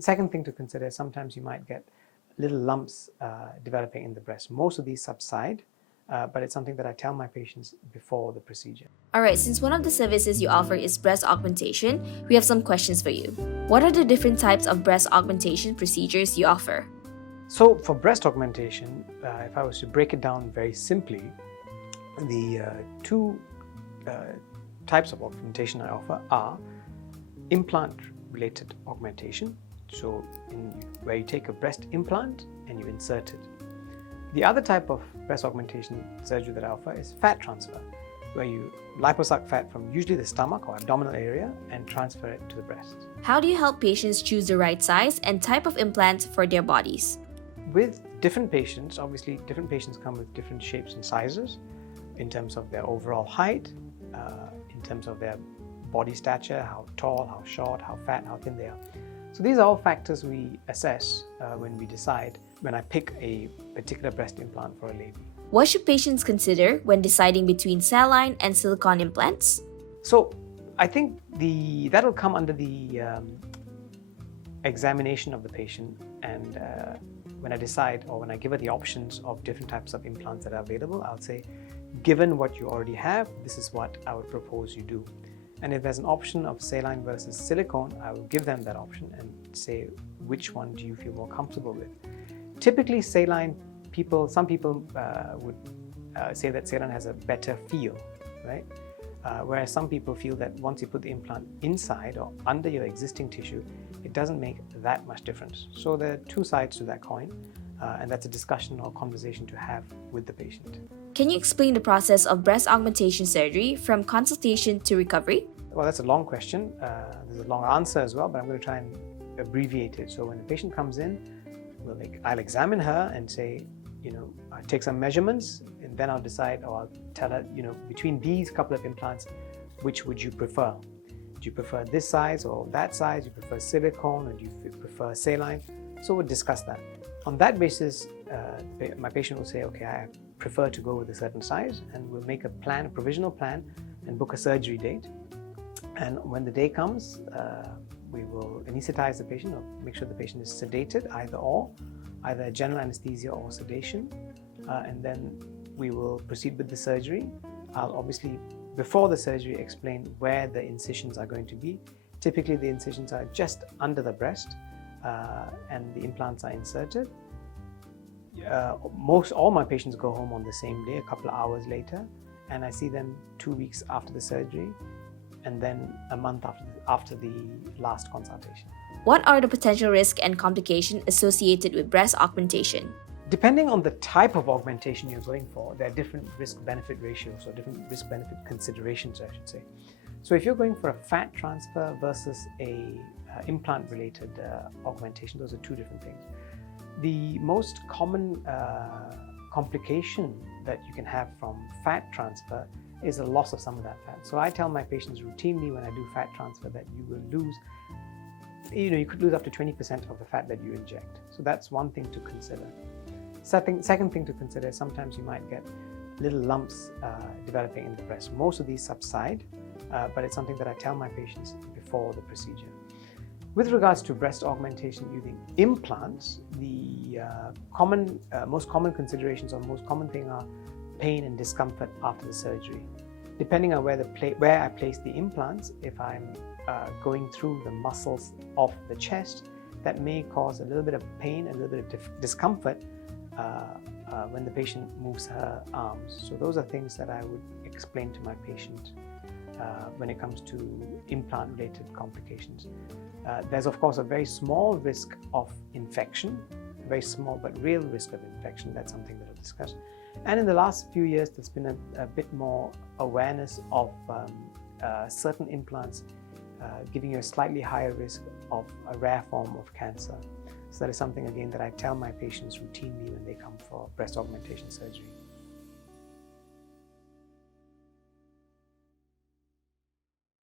Second thing to consider is sometimes you might get little lumps developing in the breast. Most of these subside, but it's something that I tell my patients before the procedure. Alright, since one of the services you offer is breast augmentation, we have some questions for you. What are the different types of breast augmentation procedures you offer? So for breast augmentation, if I was to break it down very simply, the two types of augmentation I offer are implant-related augmentation, so where you take a breast implant and you insert it. The other type of breast augmentation surgery that I offer is fat transfer, where you liposuck fat from usually the stomach or abdominal area and transfer it to the breast. How do you help patients choose the right size and type of implant for their bodies? With different patients, obviously different patients come with different shapes and sizes in terms of their overall height, in terms of their body stature, how tall, how short, how fat, how thin they are. So these are all factors we assess when I pick a particular breast implant for a lady. What should patients consider when deciding between saline and silicone implants? So I think that'll come under the examination of the patient, and when I decide or when I give her the options of different types of implants that are available, I'll say, given what you already have, this is what I would propose you do. And if there's an option of saline versus silicone, I will give them that option and say, which one do you feel more comfortable with? Typically saline, some people would say that saline has a better feel, right? Whereas some people feel that once you put the implant inside or under your existing tissue, it doesn't make that much difference. So there are two sides to that coin, and that's a discussion or conversation to have with the patient. Can you explain the process of breast augmentation surgery from consultation to recovery? Well, that's a long question. There's a long answer as well, but I'm going to try and abbreviate it. So when the patient comes in, I'll examine her and say, I'll take some measurements, and then I'll decide, or I'll tell her, between these couple of implants, which would you prefer? Do you prefer this size or that size? Do you prefer silicone or do you prefer saline? So we'll discuss that. On that basis, my patient will say, okay, I prefer to go with a certain size, and we'll make a provisional plan, and book a surgery date. And when the day comes, we will anesthetize the patient or make sure the patient is sedated, either general anesthesia or sedation, and then we will proceed with the surgery. I'll obviously, before the surgery, explain where the incisions are going to be. Typically, the incisions are just under the breast, and the implants are inserted. All my patients go home on the same day, a couple of hours later, and I see them 2 weeks after the surgery, and then a month after the last consultation. What are the potential risks and complications associated with breast augmentation? Depending on the type of augmentation you're going for, there are different risk-benefit ratios or different risk-benefit considerations, I should say. So if you're going for a fat transfer versus a implant-related augmentation, those are two different things. The most common complication that you can have from fat transfer is a loss of some of that fat. So I tell my patients routinely when I do fat transfer that you will lose, you could lose up to 20% of the fat that you inject. So that's one thing to consider. Second thing to consider is sometimes you might get little lumps developing in the breast. Most of these subside, but it's something that I tell my patients before the procedure. With regards to breast augmentation using implants, the most common considerations or most common thing are pain and discomfort after the surgery. Depending on where I place the implants, if I'm going through the muscles of the chest, that may cause a little bit of pain, a little bit of discomfort when the patient moves her arms. So those are things that I would explain to my patient when it comes to implant-related complications. There's of course a very small risk of infection, very small but real risk of infection. That's something that we'll discuss. And in the last few years, there's been a bit more awareness of certain implants giving you a slightly higher risk of a rare form of cancer. So that is something, again, that I tell my patients routinely when they come for breast augmentation surgery.